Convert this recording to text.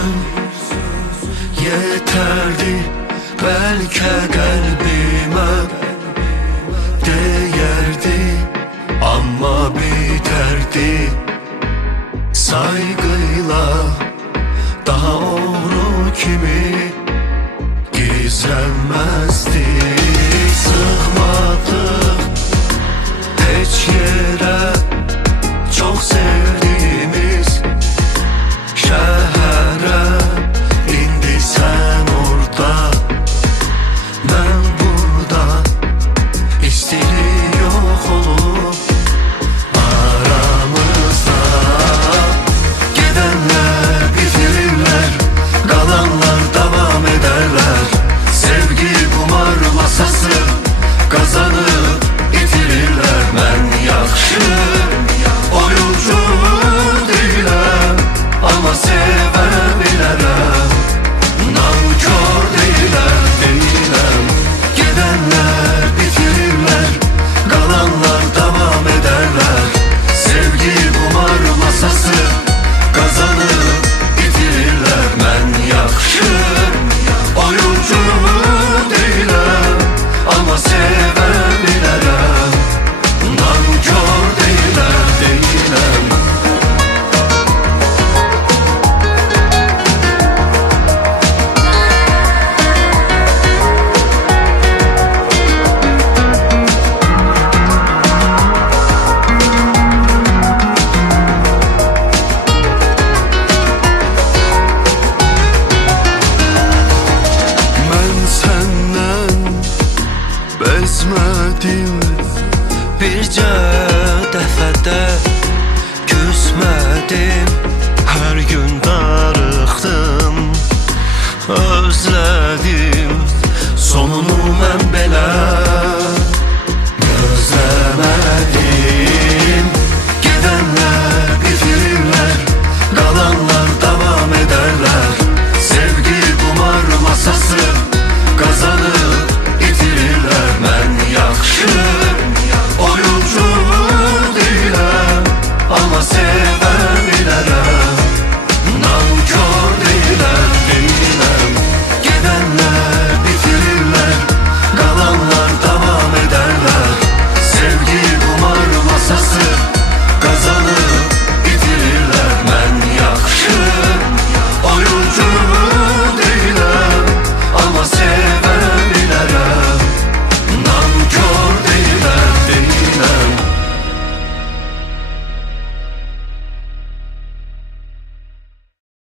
sözün yeterdi belki kalbime değerdi ama biterdi saygıyla daha doğru kimi gizlenmezdi. Sığmadık hiç yere çok sevdiğimiz şehre. İndi sen orada ben burada, istili yok olup aramızda. Gidenler bitirirler, kalanlar devam ederler. Sevgi kumar masası, kazanıp itirirler. Ben yakşı oyuncu değilim ama sevebilirim. Nankör değilim. Gidenler bitirirler, kalanlar devam ederler. Sevgi kumar masası, kazanıp bitirirler. Ben yakşı oyuncu değilim ama sevebilirim. Nankör değilim. Ben senden bezmedim, birce dəfədə küsmədim. Hər gün darıxdım, özlədim sonunu mən belə.